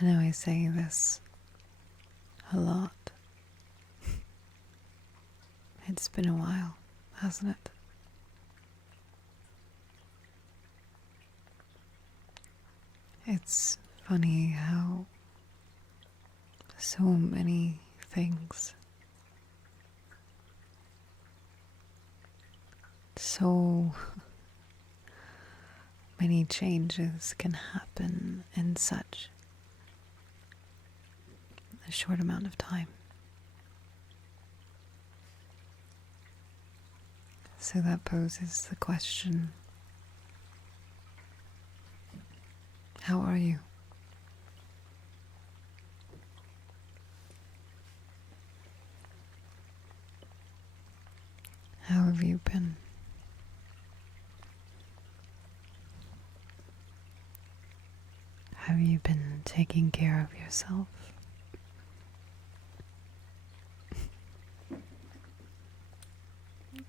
I know I say this a lot. It's been a while, hasn't it? It's funny how so many things, so many changes can happen in such a short amount of time. So that poses the question, how are you? How have you been? Have you been taking care of yourself?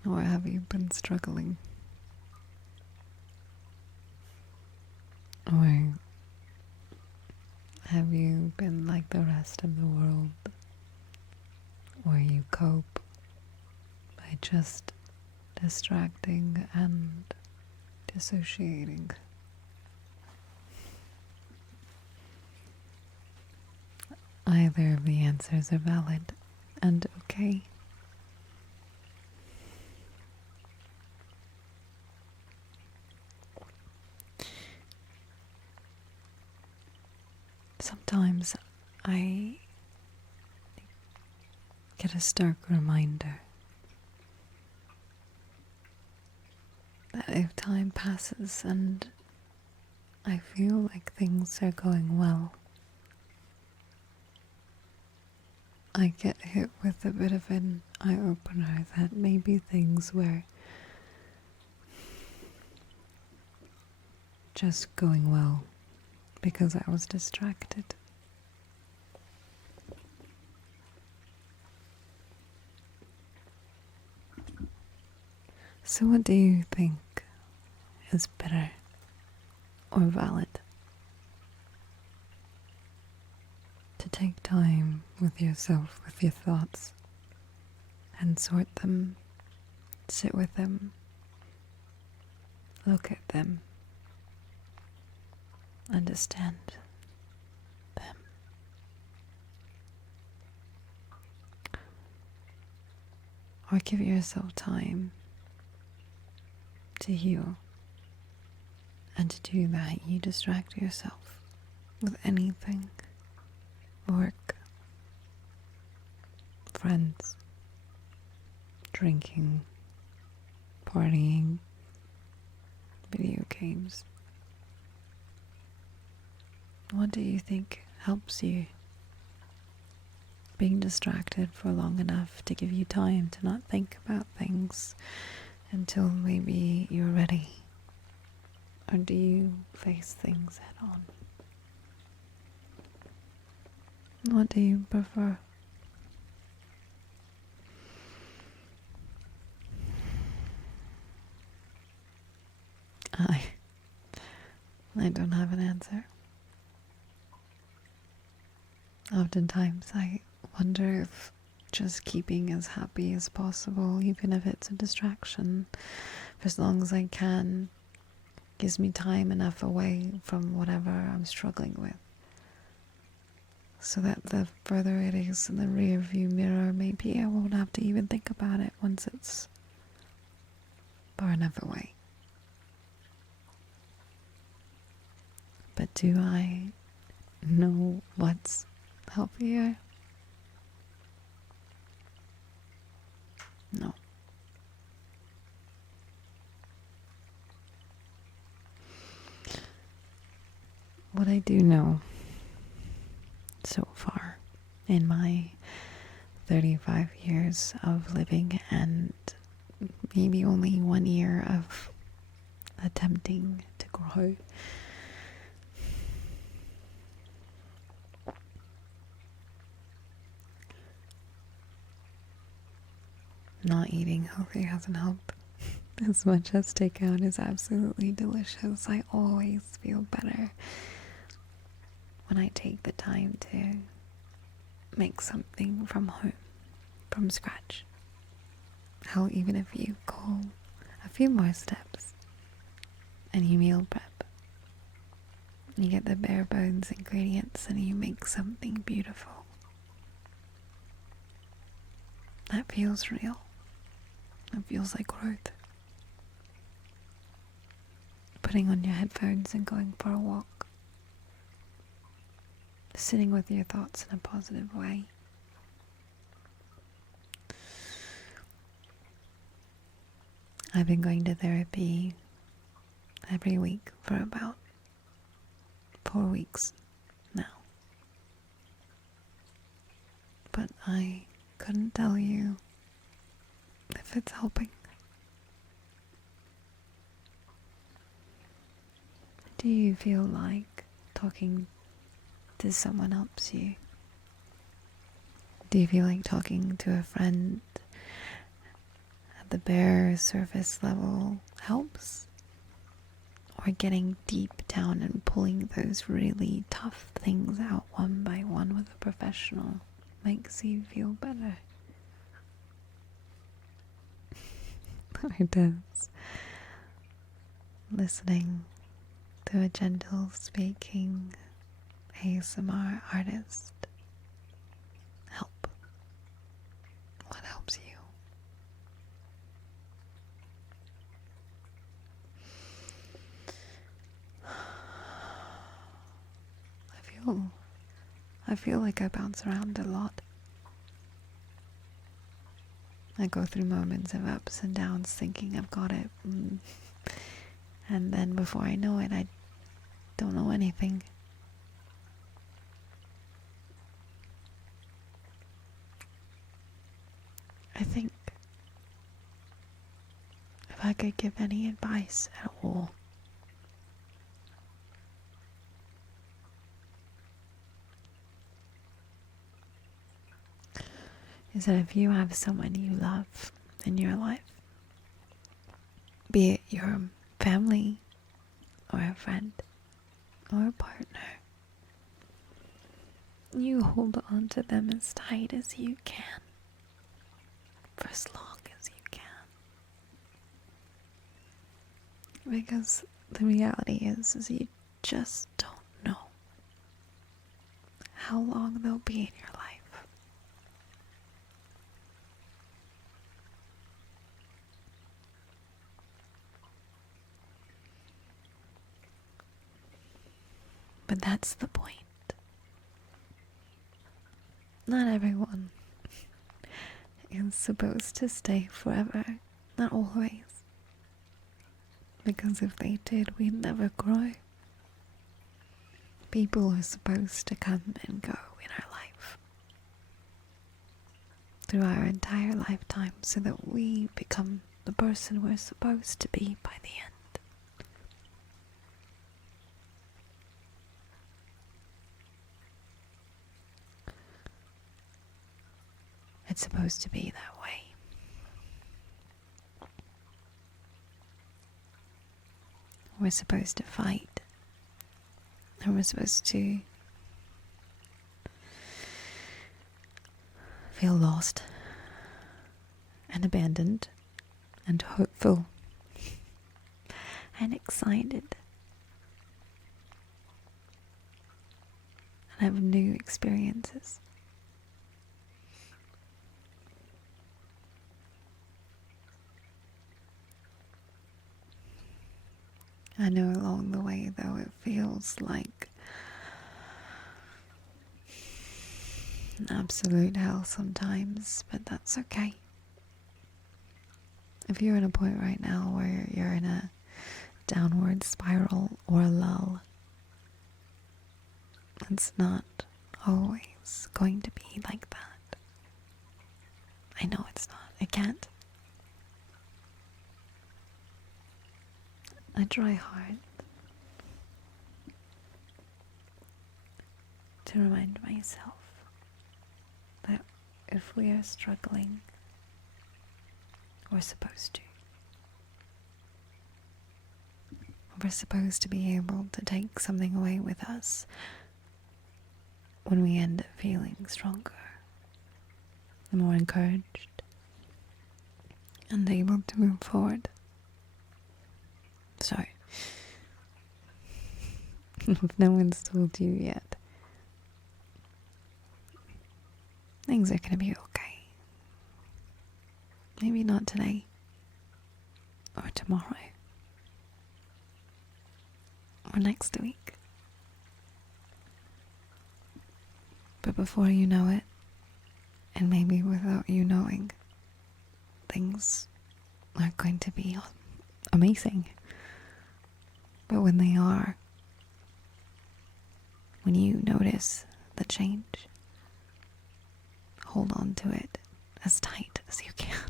Or have you been struggling? Or have you been like the rest of the world, where you cope by just distracting and dissociating? Either of the answers are valid and okay. Sometimes I get a stark reminder that if time passes and I feel like things are going well, I get hit with a bit of an eye-opener that maybe things were just going well because I was distracted. So what do you think is better or valid? To take time with yourself, with your thoughts, and sort them, sit with them, look at them, understand them. Or give yourself time to heal, and to do that you distract yourself with anything. Work, friends, drinking, partying, video games. What do you think helps you? Being distracted for long enough to give you time to not think about things until maybe you're ready? Or do you face things head on? What do you prefer? I don't have an answer. Oftentimes I wonder if just keeping as happy as possible, even if it's a distraction, for as long as I can, gives me time enough away from whatever I'm struggling with, so that the further it is in the rear view mirror, maybe I won't have to even think about it once it's far enough away. But do I know what's healthier? No. What I do know so far in my 35 years of living, and maybe only 1 year of attempting to grow, not eating healthy hasn't helped. As much as takeout is absolutely delicious, I always feel better when I take the time to make something from home, from scratch. How even if you go a few more steps and you meal prep, you get the bare bones ingredients and you make something beautiful. That feels real. It feels like growth. Putting on your headphones and going for a walk. Sitting with your thoughts in a positive way. I've been going to therapy every week for about 4 weeks now. But I couldn't tell you if it's helping. Do you feel like talking to someone helps you? Do you feel like talking to a friend at the bare surface level helps? Or getting deep down and pulling those really tough things out one by one with a professional makes you feel better? It does. Listening to a gentle speaking ASMR artist help. What helps you? I feel like I bounce around a lot. I go through moments of ups and downs thinking I've got it. And then before I know it, I don't know anything. I think if I could give any advice at all, is that if you have someone you love in your life, be it your family or a friend or a partner, you hold on to them as tight as you can for as long as you can. Because the reality is you just don't know how long they'll be in your life. But that's the point. Not everyone is supposed to stay forever. Not always. Because if they did, we'd never grow. People are supposed to come and go in our life through our entire lifetime so that we become the person we're supposed to be by the end. It's supposed to be that way. We're supposed to fight. And we're supposed to feel lost and abandoned and hopeful and excited and have new experiences. I know along the way, though, it feels like an absolute hell sometimes, but that's okay. If you're in a point right now where you're in a downward spiral or a lull, it's not always going to be like that. I know it's not. It can't. I try hard to remind myself that if we are struggling, we're supposed to. We're supposed to be able to take something away with us when we end up feeling stronger, more encouraged, and able to move forward. So, if no one's told you yet, things are going to be okay. Maybe not today, or tomorrow, or next week. But before you know it, and maybe without you knowing, things are going to be amazing. But when they are, when you notice the change, hold on to it as tight as you can.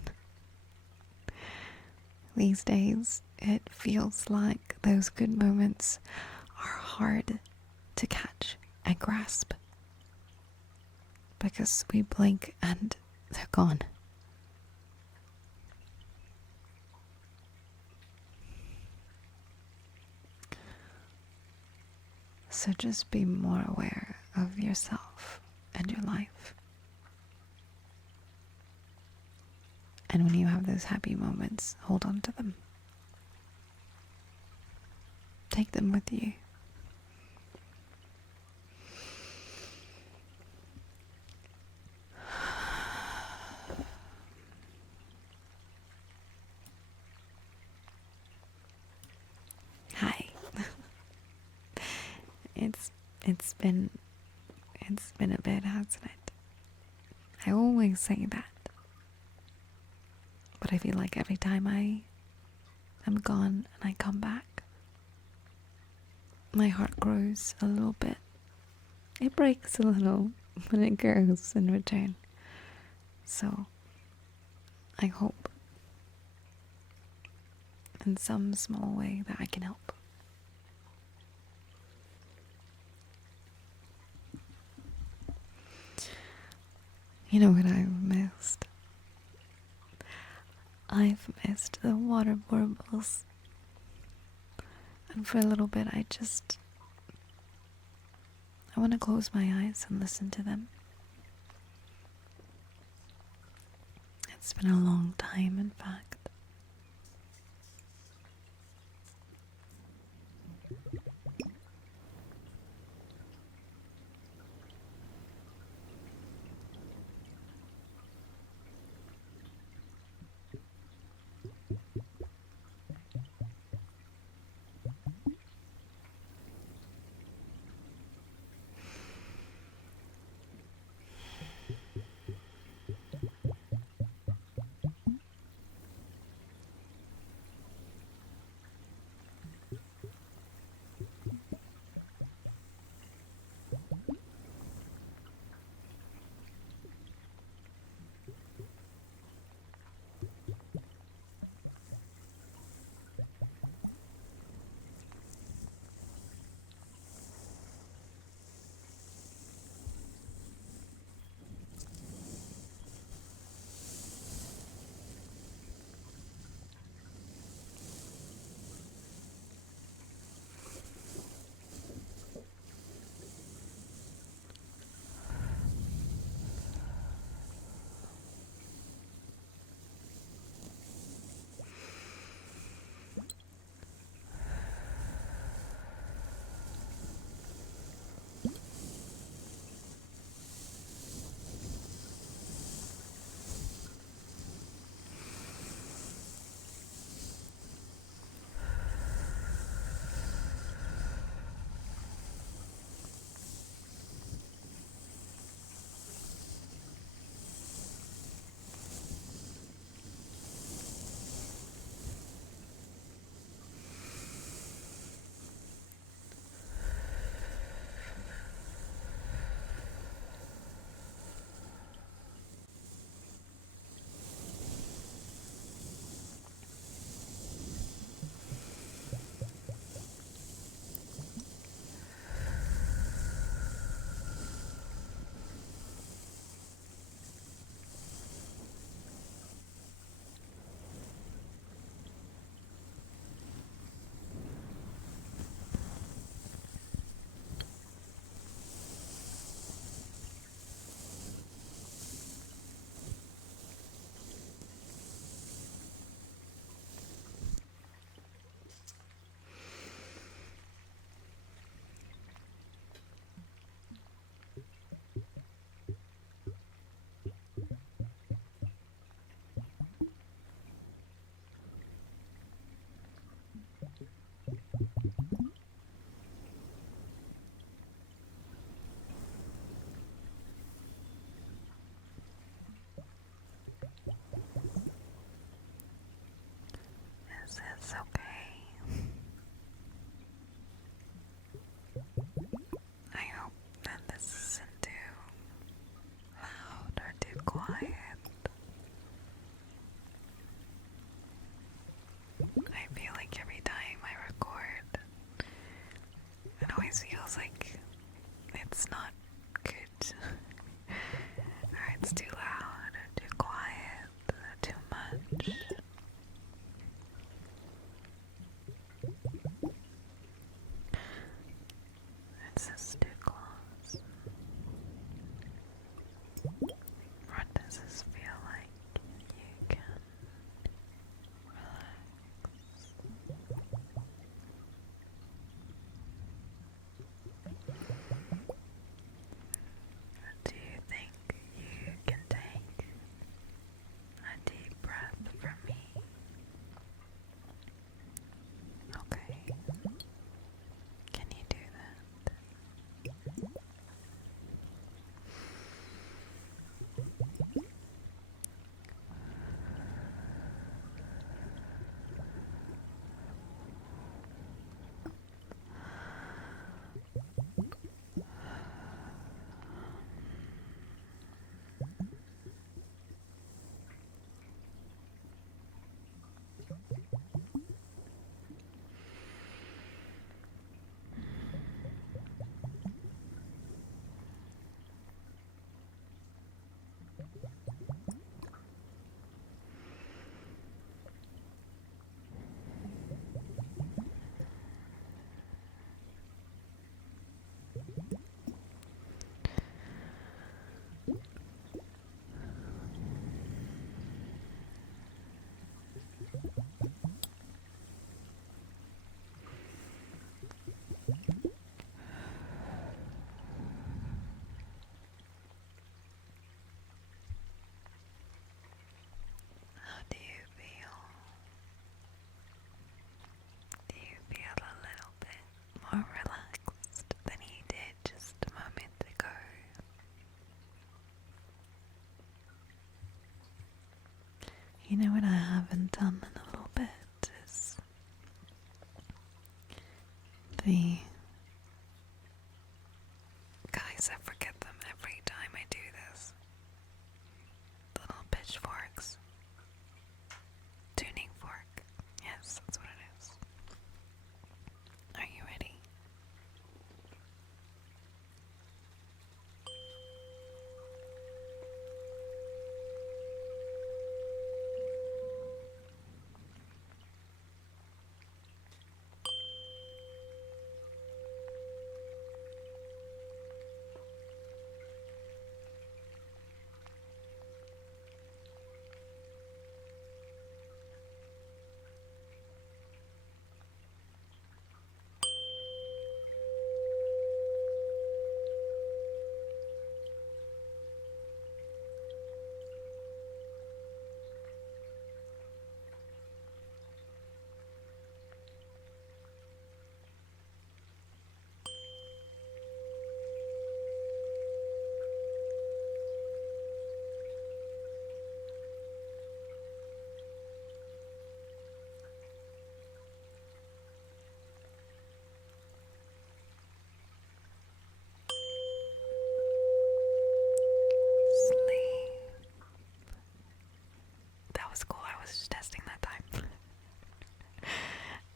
These days, it feels like those good moments are hard to catch and grasp, because we blink and they're gone. So just be more aware of yourself and your life. And when you have those happy moments, hold on to them. Take them with you. Hi. It's been a bit, hasn't it? I always say that. But I feel like every time I am gone and I come back, my heart grows a little bit. It breaks a little, but it grows in return. So I hope in some small way that I can help. You know what I've missed? I've missed the water warbles. And for a little bit I want to close my eyes and listen to them. It's been a long time, in fact. this okay? I hope that this isn't too loud or too quiet. I feel like every time I record, it always feels like it's not good. Or it's too loud, or too quiet, or too much. It's just too close. What does this feel like? You can relax. Do you think you can take a deep breath from me? Okay. Can you do that? How do you feel? Do you feel a little bit more relaxed than you did just a moment ago? You know what I haven't done in a little bit is the guys, I forget them every time I do this. The little pitchforks. Tuning fork. Yes, that's what it is. Are you ready? Sleep. That was cool. I was just testing that time.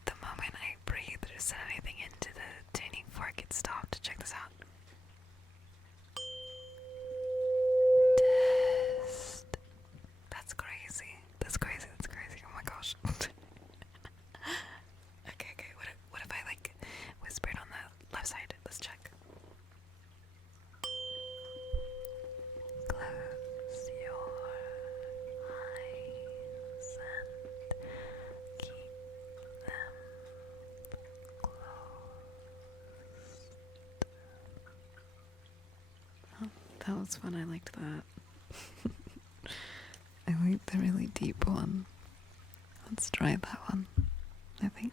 The moment I breathed or said anything into the tuning fork, it stopped. Check this out. Test. That's crazy. That's crazy. That's crazy. Oh my gosh. Okay. What if I like whispered on the left side? Let's check. Close your eyes and keep them closed. Oh, that was fun. I liked that. I liked the really deep one. Let's try that one, I think.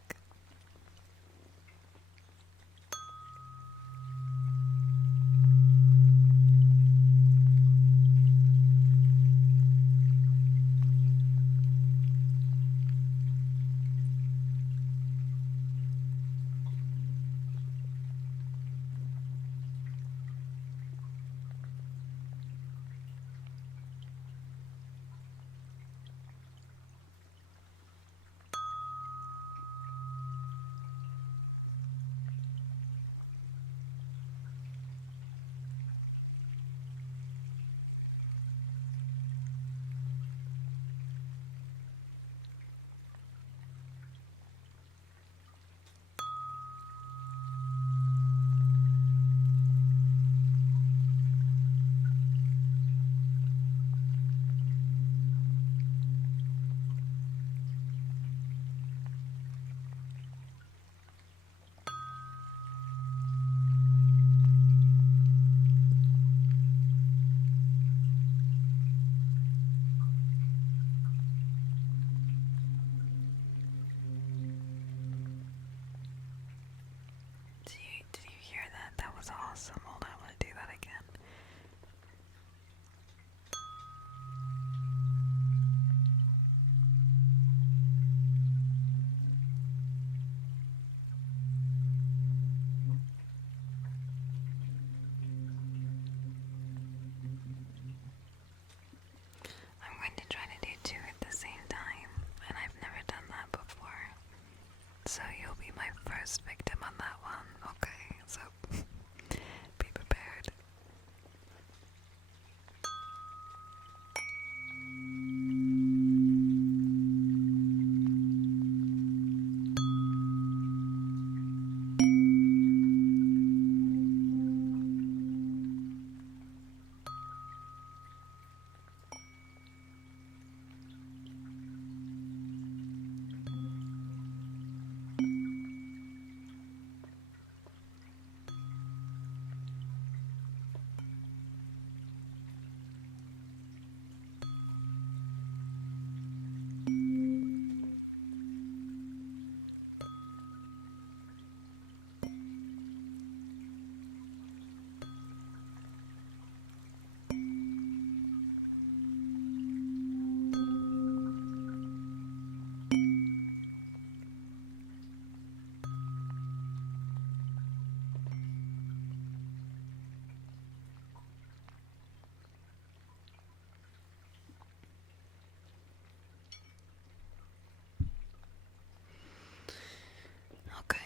Okay.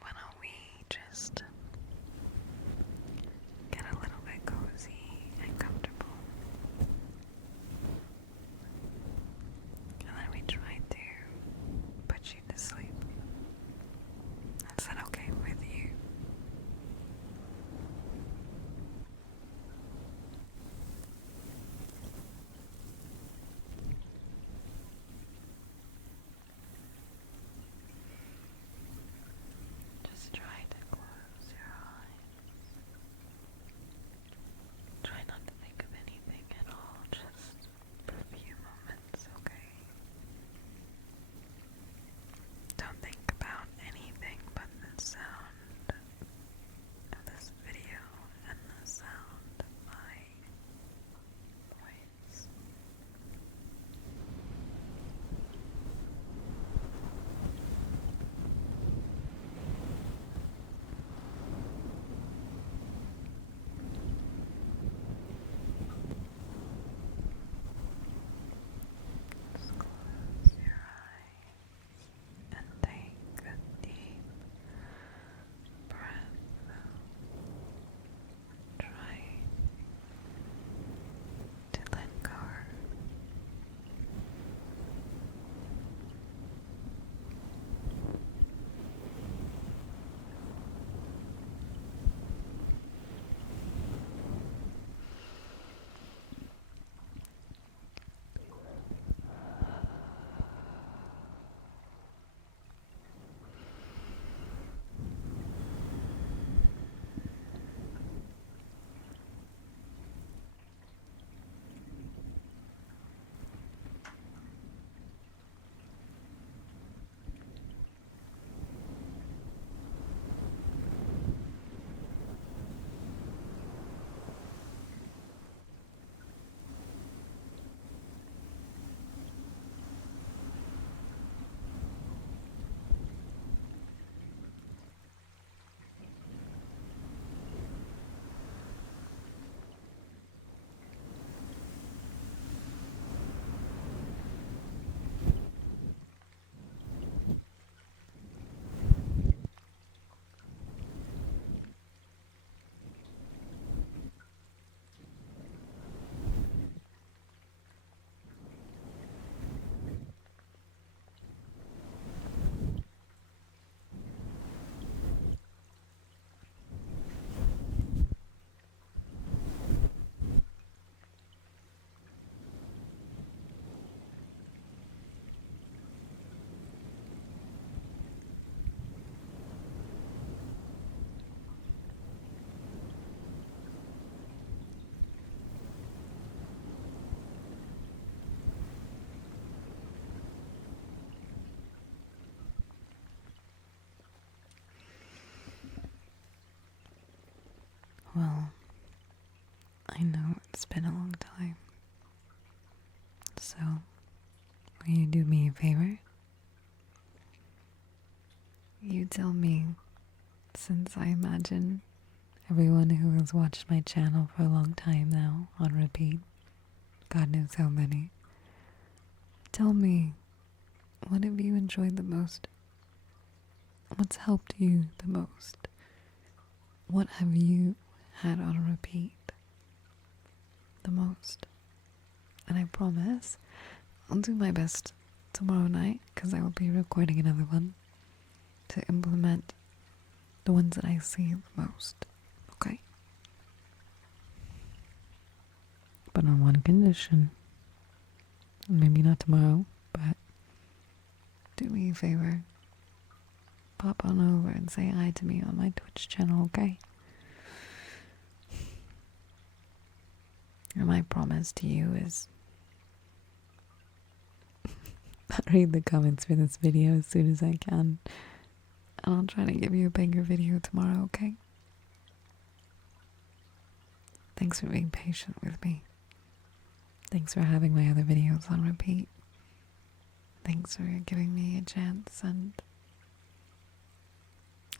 Why don't we just get a little bit cozy and comfortable? And then we try to put you to sleep. Is that okay with you? Just try to close your eyes. Try not to think of anything at all, just for a few moments, okay? Don't think about anything but the sound of this video and the sound of my voice. Just close your eyes and take a deep breath. Try to let go. Well, I know it's been a long time. So, will you do me a favor? You tell me, since I imagine everyone who has watched my channel for a long time now on repeat, God knows how many, tell me, what have you enjoyed the most? What's helped you the most? What have you had on repeat the most? And I promise I'll do my best tomorrow night, because I will be recording another one, to implement the ones that I see the most. Okay? But on one condition. Maybe not tomorrow, but do me a favor. Pop on over and say hi to me on my Twitch channel, okay? And my promise to you is I'll read the comments for this video as soon as I can. And I'll try to give you a bigger video tomorrow, okay? Thanks for being patient with me. Thanks for having my other videos on repeat. Thanks for giving me a chance, and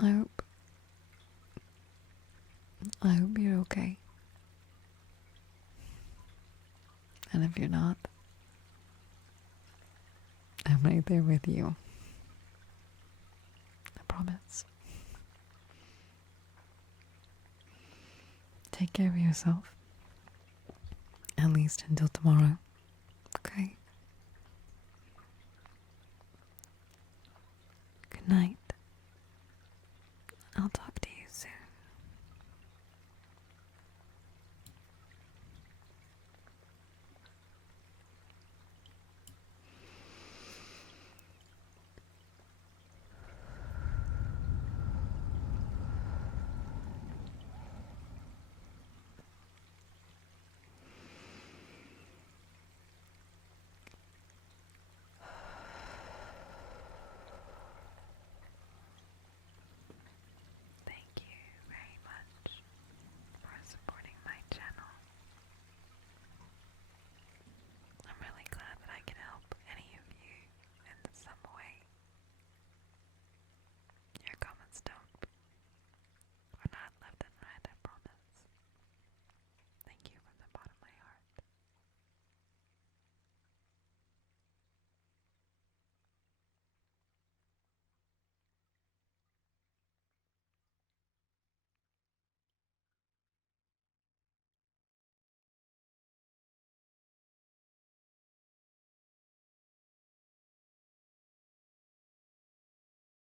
I hope you're okay. And if you're not, I'm right there with you. I promise. Take care of yourself. At least until tomorrow. Okay? Good night.